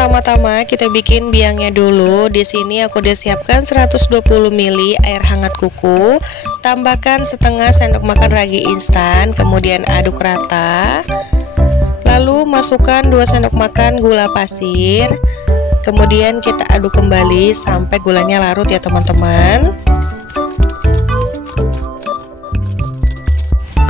Pertama-tama kita bikin biangnya dulu. Di sini aku udah siapkan 120 ml air hangat kuku. Tambahkan setengah sendok makan ragi instan, kemudian aduk rata. Lalu masukkan 2 sendok makan gula pasir. Kemudian kita aduk kembali sampai gulanya larut ya teman-teman.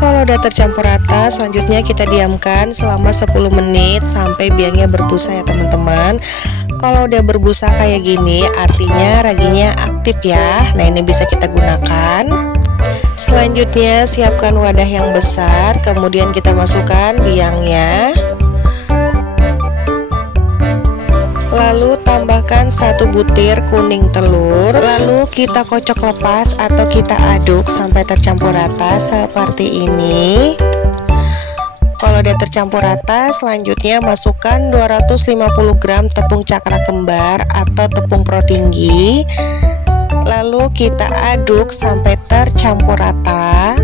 Kalau udah tercampur rata, selanjutnya kita diamkan selama 10 menit sampai biangnya berbusa ya teman-teman. Kalau udah berbusa kayak gini, artinya raginya aktif ya. Nah, ini bisa kita gunakan. Selanjutnya siapkan wadah yang besar, kemudian kita masukkan biangnya. Lalu tambahkan 1 butir kuning telur. Lalu kita kocok lepas atau kita aduk sampai tercampur rata seperti ini. Kalau udah tercampur rata, selanjutnya masukkan 250 gram tepung cakra kembar atau tepung pro tinggi. Lalu kita aduk sampai tercampur rata.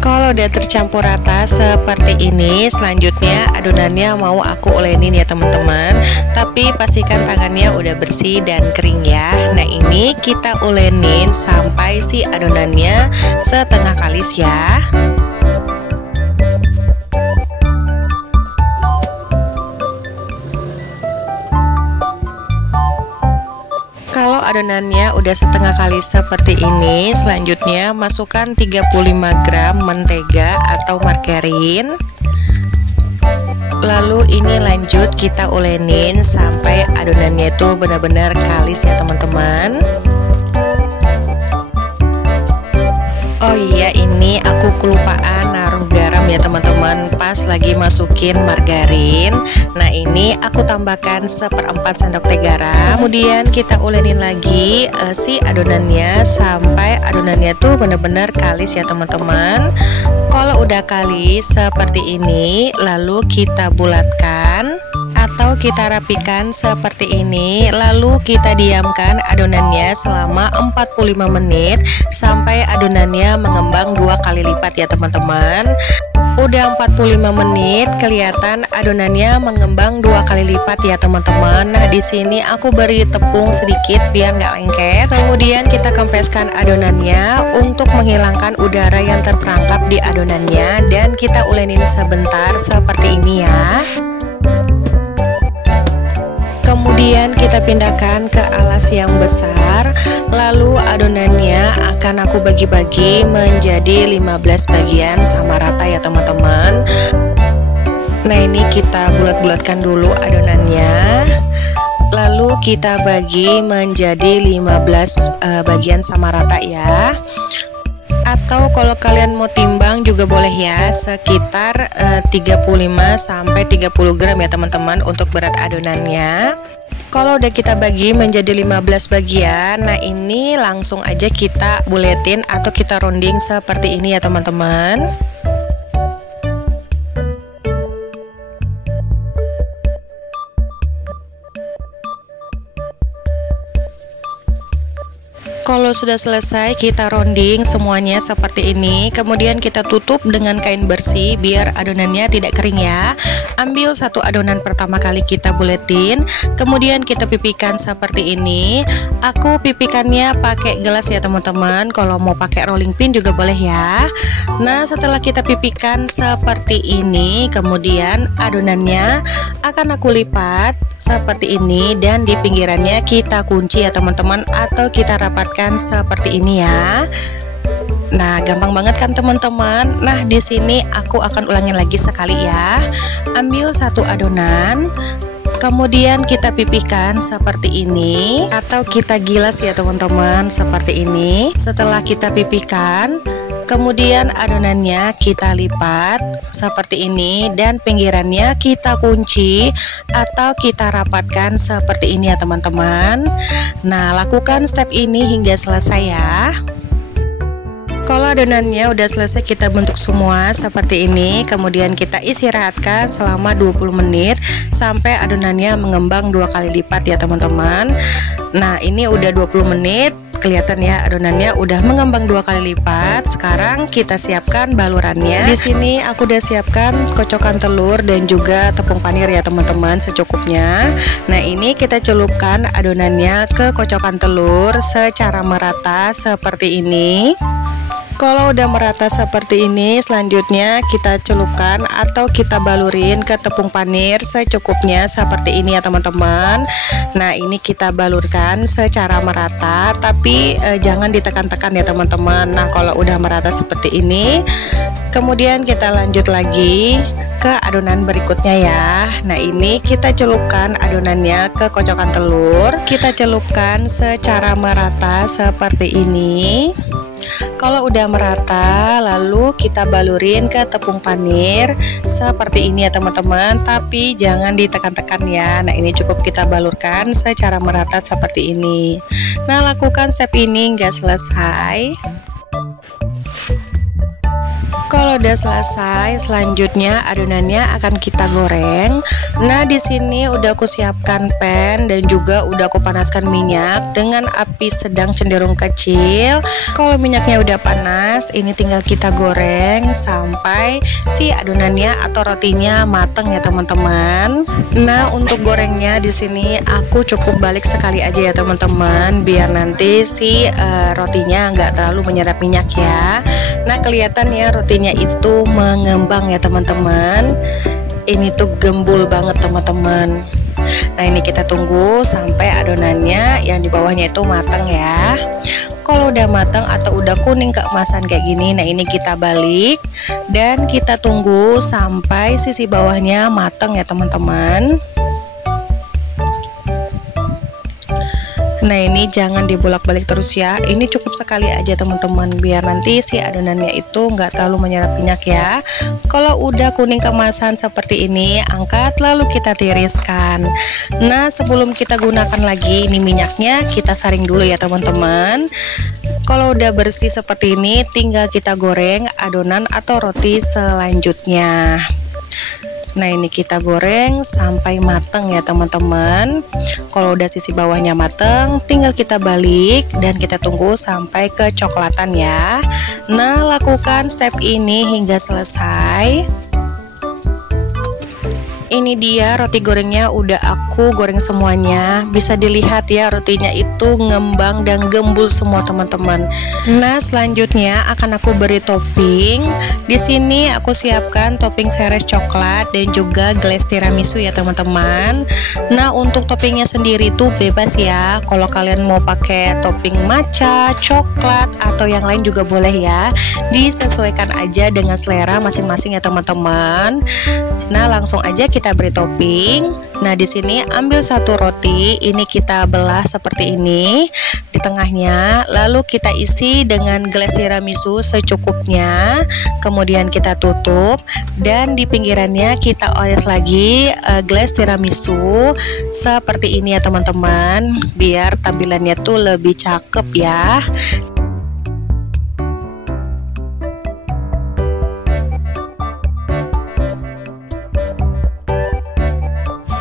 Kalau udah tercampur rata seperti ini, selanjutnya adonannya mau aku ulenin ya teman-teman. Tapi pastikan tangannya udah bersih dan kering ya. Nah, ini kita ulenin sampai si adonannya setengah kalis ya. Kalau adonannya udah setengah kali seperti ini, selanjutnya masukkan 35 gram mentega atau margarin. Lalu ini lanjut kita ulenin sampai adonannya itu benar-benar kalis ya teman-teman. Oh iya, ini aku kelupaan naruh garam ya teman-teman pas lagi masukin margarin. Nah, ini aku tambahkan 1/4 sendok teh garam. Kemudian kita ulenin lagi si adonannya sampai adonannya tuh benar-benar kalis ya teman-teman. Kalau udah kalis seperti ini, lalu kita bulatkan atau kita rapikan seperti ini. Lalu kita diamkan adonannya selama 45 menit sampai adonannya mengembang 2 kali lipat ya teman-teman. Udah 45 menit, kelihatan adonannya mengembang 2 kali lipat ya teman-teman. Nah, di sini aku beri tepung sedikit biar nggak lengket. Kemudian kita kempeskan adonannya untuk menghilangkan udara yang terperangkap di adonannya, dan kita ulenin sebentar seperti ini ya. Kemudian kita pindahkan ke alas yang besar. Lalu adonannya akan aku bagi-bagi menjadi 15 bagian sama rata ya teman-teman. Nah, ini kita bulat-bulatkan dulu adonannya. Lalu kita bagi menjadi 15 bagian sama rata ya. Atau kalau kalian mau timbang juga boleh ya, sekitar 35 sampai 30 gram ya teman-teman untuk berat adonannya. Kalau udah kita bagi menjadi 15 bagian, nah ini langsung aja kita buletin atau kita rounding seperti ini ya teman-teman. Kalau sudah selesai, kita rounding semuanya seperti ini. Kemudian kita tutup dengan kain bersih biar adonannya tidak kering ya. Ambil 1 adonan pertama kali kita buletin, kemudian kita pipihkan seperti ini. Aku pipihkannya pakai gelas ya teman-teman. Kalau mau pakai rolling pin juga boleh ya. Nah, setelah kita pipihkan seperti ini, kemudian adonannya akan aku lipat seperti ini, dan di pinggirannya kita kunci ya teman-teman, atau kita rapatkan seperti ini ya. Nah, gampang banget kan teman-teman. Nah, di sini aku akan ulangin lagi sekali ya. Ambil 1 adonan, kemudian kita pipihkan seperti ini, atau kita gilas ya teman-teman seperti ini. Setelah kita pipihkan, kemudian adonannya kita lipat seperti ini, dan pinggirannya kita kunci atau kita rapatkan seperti ini ya teman-teman. Nah, lakukan step ini hingga selesai ya. Kalau adonannya udah selesai kita bentuk semua seperti ini, kemudian kita istirahatkan selama 20 menit sampai adonannya mengembang 2 kali lipat ya teman-teman. Nah, ini udah 20 menit. kelihatan ya adonannya udah mengembang 2 kali lipat. Sekarang kita siapkan balurannya. Di sini aku udah siapkan kocokan telur dan juga tepung panir ya teman-teman, secukupnya. Nah, ini kita celupkan adonannya ke kocokan telur secara merata seperti ini. Kalau udah merata seperti ini, selanjutnya kita celupkan atau kita balurin ke tepung panir secukupnya seperti ini ya teman-teman. Nah, ini kita balurkan secara merata, tapi jangan ditekan-tekan ya teman-teman. Nah, kalau udah merata seperti ini, kemudian kita lanjut lagi ke adonan berikutnya ya. Nah, ini kita celupkan adonannya ke kocokan telur. Kita celupkan secara merata seperti ini. Kalau udah merata, lalu kita balurin ke tepung panir seperti ini ya teman-teman, tapi jangan ditekan-tekan ya. Nah, ini cukup kita balurkan secara merata seperti ini. Nah, lakukan step ini hingga selesai. Kalau udah selesai, selanjutnya adonannya akan kita goreng. Nah, di sini udah aku siapkan pan dan juga udah aku panaskan minyak dengan api sedang cenderung kecil. Kalau minyaknya udah panas, ini tinggal kita goreng sampai si adonannya atau rotinya mateng ya teman-teman. Nah, untuk gorengnya di sini aku cukup balik sekali aja ya teman-teman, biar nanti si rotinya nggak terlalu menyerap minyak ya. Nah, kelihatan ya rotinya itu mengembang ya teman-teman. Ini tuh gembul banget teman-teman. Nah, ini kita tunggu sampai adonannya yang di bawahnya itu matang ya. Kalau udah matang atau udah kuning keemasan kayak gini, nah ini kita balik dan kita tunggu sampai sisi bawahnya matang ya teman-teman. Nah, ini jangan dibolak-balik terus ya. Ini cukup sekali aja teman-teman, biar nanti si adonannya itu nggak terlalu menyerap minyak ya. Kalau udah kuning keemasan seperti ini, angkat lalu kita tiriskan. Nah, sebelum kita gunakan lagi ini minyaknya, kita saring dulu ya teman-teman. Kalau udah bersih seperti ini, tinggal kita goreng adonan atau roti selanjutnya. Nah, ini kita goreng sampai mateng ya teman-teman. Kalau udah sisi bawahnya mateng, tinggal kita balik dan kita tunggu sampai kecoklatan ya. Nah, lakukan step ini hingga selesai. Ini dia roti gorengnya udah aku goreng semuanya. Bisa dilihat ya rotinya itu ngembang dan gembul semua teman-teman. Nah, selanjutnya akan aku beri topping. Di sini aku siapkan topping seres coklat dan juga glaze tiramisu ya teman-teman. Nah, untuk toppingnya sendiri tuh bebas ya. Kalau kalian mau pakai topping matcha, coklat atau yang lain juga boleh ya. Disesuaikan aja dengan selera masing-masing ya teman-teman. Nah, langsung aja kita beri topping. Nah, di sini ambil satu roti, ini kita belah seperti ini di tengahnya, lalu kita isi dengan glaze tiramisu secukupnya. Kemudian kita tutup dan di pinggirannya kita oles lagi glaze tiramisu seperti ini ya teman-teman, biar tampilannya tuh lebih cakep ya.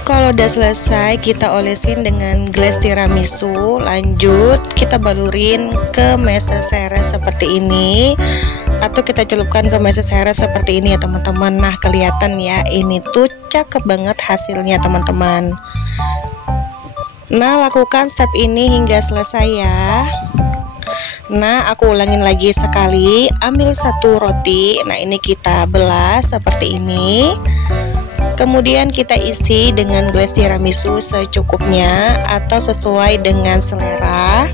Kalau udah selesai, kita olesin dengan glaze tiramisu. Lanjut kita balurin ke meses seperti ini, atau kita celupkan ke meses seperti ini ya teman-teman. Nah, kelihatan ya, ini tuh cakep banget hasilnya teman-teman. Nah, lakukan step ini hingga selesai ya. Nah, aku ulangin lagi sekali. Ambil satu roti. Nah, ini kita belah seperti ini. Kemudian kita isi dengan glaze tiramisu secukupnya atau sesuai dengan selera.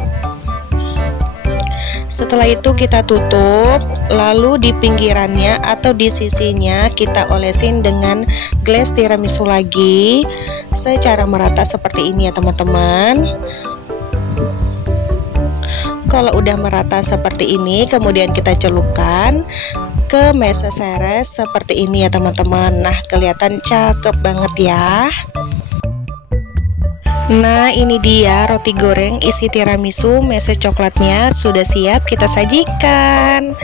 Setelah itu kita tutup, lalu di pinggirannya atau di sisinya kita olesin dengan glaze tiramisu lagi secara merata seperti ini ya teman-teman. Kalau udah merata seperti ini, kemudian kita celupkan ke meses seperti ini ya teman-teman. Nah, kelihatan cakep banget ya. Nah, ini dia roti goreng isi tiramisu meses coklatnya sudah siap kita sajikan.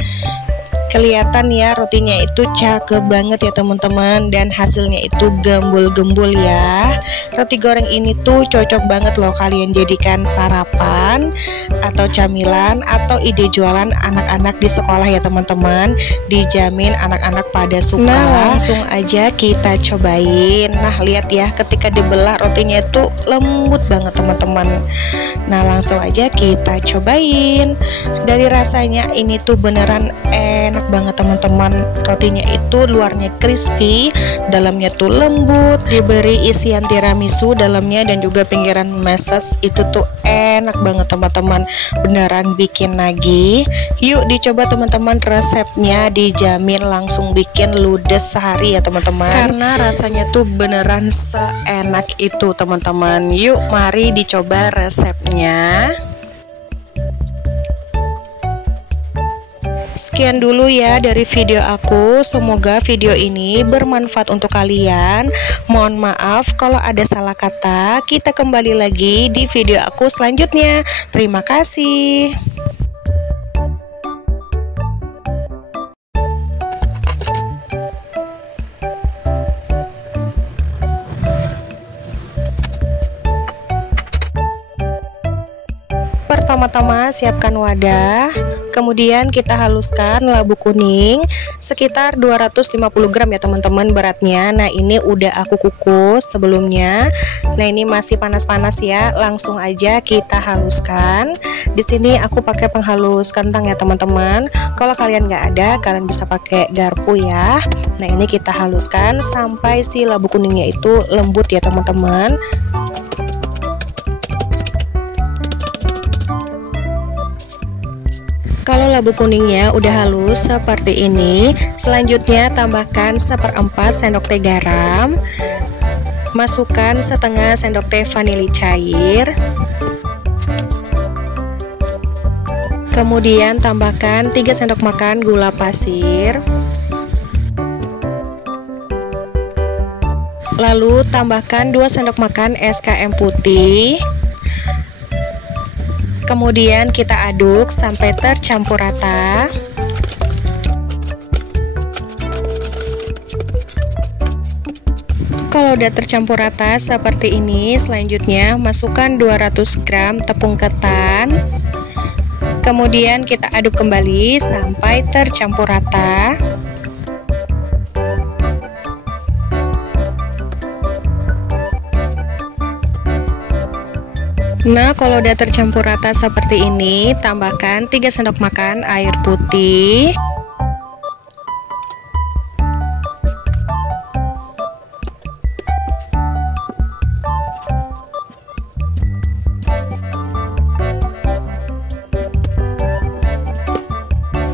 Kelihatan ya rotinya itu cakep banget ya teman-teman, dan hasilnya itu gembul-gembul ya. Roti goreng ini tuh cocok banget loh kalian jadikan sarapan atau camilan atau ide jualan anak-anak di sekolah ya teman-teman. Dijamin anak-anak pada suka. Nah, langsung aja kita cobain. Nah, lihat ya, ketika dibelah rotinya itu lembut banget teman-teman. Nah, langsung aja kita cobain. Dari rasanya ini tuh beneran enak banget teman-teman. Rotinya itu luarnya crispy, dalamnya tuh lembut, diberi isian tiramisu dalamnya dan juga pinggiran meses. Itu tuh enak banget teman-teman, beneran bikin nagih. Yuk dicoba teman-teman, resepnya dijamin langsung bikin ludes sehari ya teman-teman, karena rasanya tuh beneran seenak itu teman-teman. Yuk mari dicoba resepnya. Sekian dulu ya dari video aku. Semoga video ini bermanfaat untuk kalian. Mohon maaf kalau ada salah kata. Kita kembali lagi di video aku selanjutnya. Terima kasih. Pertama-tama siapkan wadah, kemudian kita haluskan labu kuning sekitar 250 gram ya teman-teman beratnya. Nah, ini udah aku kukus sebelumnya. Nah, ini masih panas-panas ya, langsung aja kita haluskan. Di sini aku pakai penghalus kentang ya teman-teman. Kalau kalian nggak ada, kalian bisa pakai garpu ya. Nah, ini kita haluskan sampai si labu kuningnya itu lembut ya teman-teman. Kalau labu kuningnya udah halus seperti ini, selanjutnya tambahkan 1/4 sendok teh garam, masukkan setengah sendok teh vanili cair, kemudian tambahkan 3 sendok makan gula pasir, lalu tambahkan 2 sendok makan SKM putih. Kemudian kita aduk sampai tercampur rata. Kalau udah tercampur rata seperti ini, selanjutnya masukkan 200 gram tepung ketan. Kemudian kita aduk kembali sampai tercampur rata. Nah, kalau udah tercampur rata seperti ini, tambahkan 3 sendok makan air putih.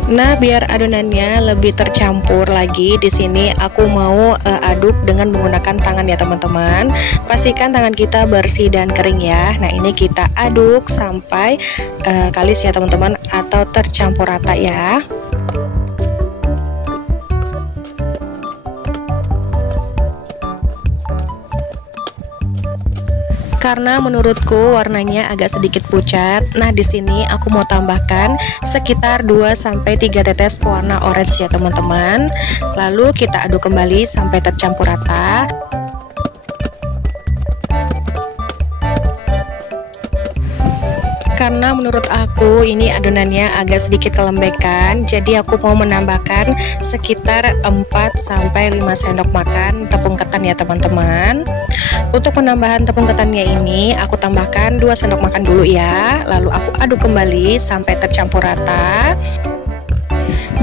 Nah, biar adonannya lebih tercampur lagi, di sini aku mau aduk dengan menggunakan tangan ya teman-teman. Pastikan tangan kita bersih dan kering ya. Nah, ini kita aduk sampai kalis ya teman-teman, atau tercampur rata ya. Karena menurutku warnanya agak sedikit pucat. Nah, di sini aku mau tambahkan sekitar 2-3 tetes pewarna orange ya teman-teman. Lalu kita aduk kembali sampai tercampur rata. Karena menurut aku ini adonannya agak sedikit kelembekan, jadi aku mau menambahkan sekitar 4-5 sendok makan tepung ketan ya teman-teman. Untuk penambahan tepung ketannya ini aku tambahkan 2 sendok makan dulu ya, lalu aku aduk kembali sampai tercampur rata.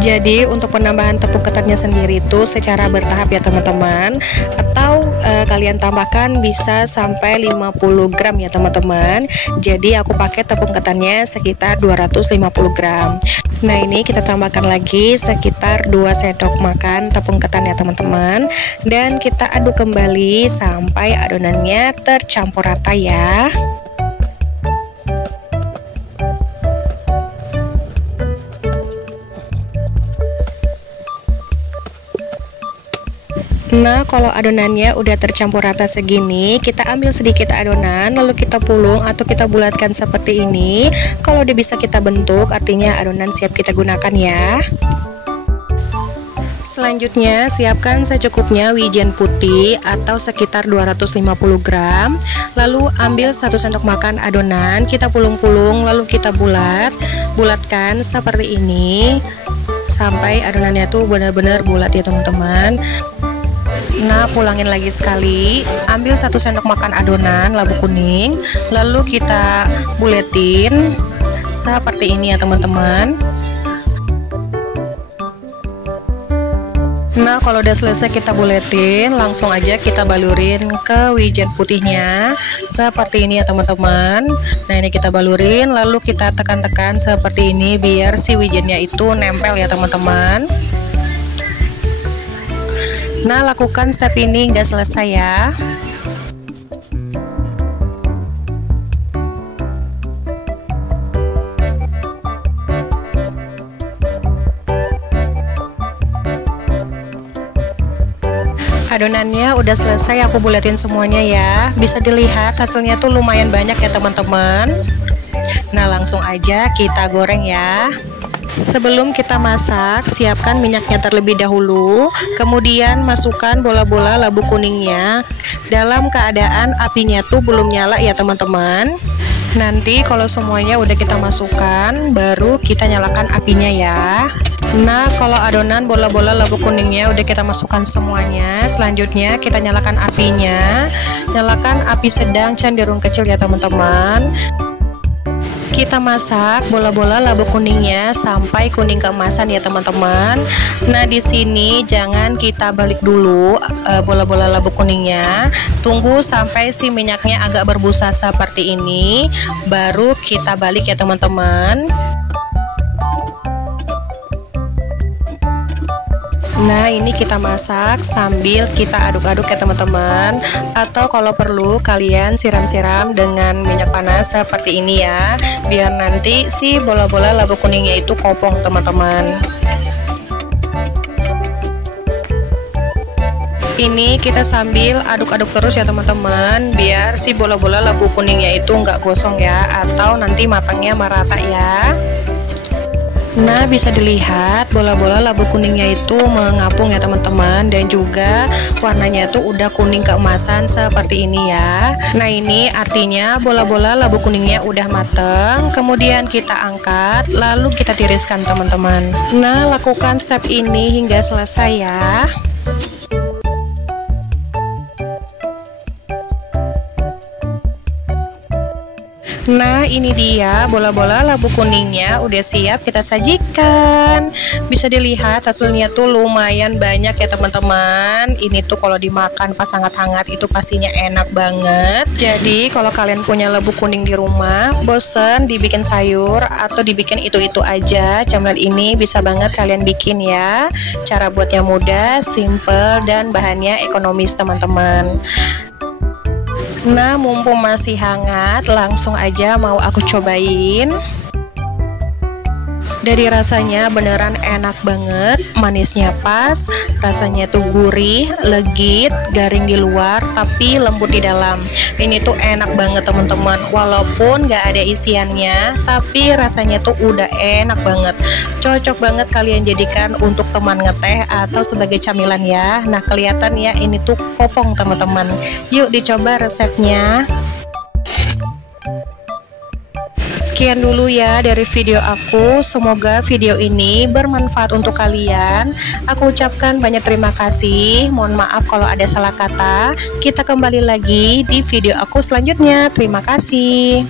Jadi untuk penambahan tepung ketannya sendiri itu secara bertahap ya teman-teman, atau kalian tambahkan bisa sampai 50 gram ya teman-teman. Jadi aku pakai tepung ketannya sekitar 250 gram. Nah, ini kita tambahkan lagi sekitar 2 sendok makan tepung ketan ya teman-teman, dan kita aduk kembali sampai adonannya tercampur rata ya. Nah, kalau adonannya udah tercampur rata segini, kita ambil sedikit adonan, lalu kita pulung atau kita bulatkan seperti ini. Kalau udah bisa kita bentuk, artinya adonan siap kita gunakan ya. Selanjutnya siapkan secukupnya wijen putih atau sekitar 250 gram. Lalu ambil 1 sendok makan adonan, kita pulung-pulung lalu kita bulatkan seperti ini sampai adonannya tuh benar-benar bulat ya teman-teman. Nah, pulangin lagi sekali, ambil 1 sendok makan adonan labu kuning, lalu kita buletin seperti ini ya teman-teman. Nah, kalau udah selesai kita buletin, langsung aja kita balurin ke wijen putihnya seperti ini ya teman-teman. Nah, ini kita balurin lalu kita tekan-tekan seperti ini biar si wijennya itu nempel ya teman-teman. Nah, lakukan step ini hingga selesai ya. Adonannya udah selesai, aku buletin semuanya ya. Bisa dilihat hasilnya tuh lumayan banyak ya teman-teman. Nah, langsung aja kita goreng ya. Sebelum kita masak, siapkan minyaknya terlebih dahulu. Kemudian masukkan bola-bola labu kuningnya dalam keadaan apinya tuh belum nyala ya teman-teman. Nanti kalau semuanya udah kita masukkan, baru kita nyalakan apinya ya. Nah, kalau adonan bola-bola labu kuningnya udah kita masukkan semuanya, selanjutnya kita nyalakan apinya. Nyalakan api sedang cenderung kecil ya teman-teman. Kita masak bola-bola labu kuningnya sampai kuning keemasan ya teman-teman. Nah, di sini jangan kita balik dulu bola-bola labu kuningnya. Tunggu sampai si minyaknya agak berbusa seperti ini, baru kita balik ya teman-teman. Nah, ini kita masak sambil kita aduk-aduk ya teman-teman. Atau kalau perlu kalian siram-siram dengan minyak panas seperti ini ya, biar nanti si bola-bola labu kuningnya itu kopong teman-teman. Ini kita sambil aduk-aduk terus ya teman-teman, biar si bola-bola labu kuningnya itu nggak gosong ya, atau nanti matangnya merata ya. Nah, bisa dilihat bola-bola labu kuningnya itu mengapung ya teman-teman, dan juga warnanya tuh udah kuning keemasan seperti ini ya. Nah, ini artinya bola-bola labu kuningnya udah mateng. Kemudian kita angkat lalu kita tiriskan teman-teman. Nah, lakukan step ini hingga selesai ya. Nah, ini dia bola-bola labu kuningnya udah siap kita sajikan. Bisa dilihat hasilnya tuh lumayan banyak ya teman-teman. Ini tuh kalau dimakan pas hangat-hangat itu pastinya enak banget. Jadi kalau kalian punya labu kuning di rumah, bosen dibikin sayur atau dibikin itu-itu aja, camilan ini bisa banget kalian bikin ya. Cara buatnya mudah, simple, dan bahannya ekonomis teman-teman. Nah, mumpung masih hangat, langsung aja mau aku cobain. Dari rasanya beneran enak banget, manisnya pas, rasanya tuh gurih, legit, garing di luar tapi lembut di dalam. Ini tuh enak banget teman-teman, walaupun gak ada isiannya, tapi rasanya tuh udah enak banget. Cocok banget kalian jadikan untuk teman ngeteh atau sebagai camilan ya. Nah, kelihatan ya ini tuh kopong teman-teman. Yuk dicoba resepnya. Sekian dulu ya dari video aku, semoga video ini bermanfaat untuk kalian. Aku ucapkan banyak terima kasih, mohon maaf kalau ada salah kata. Kita kembali lagi di video aku selanjutnya. Terima kasih.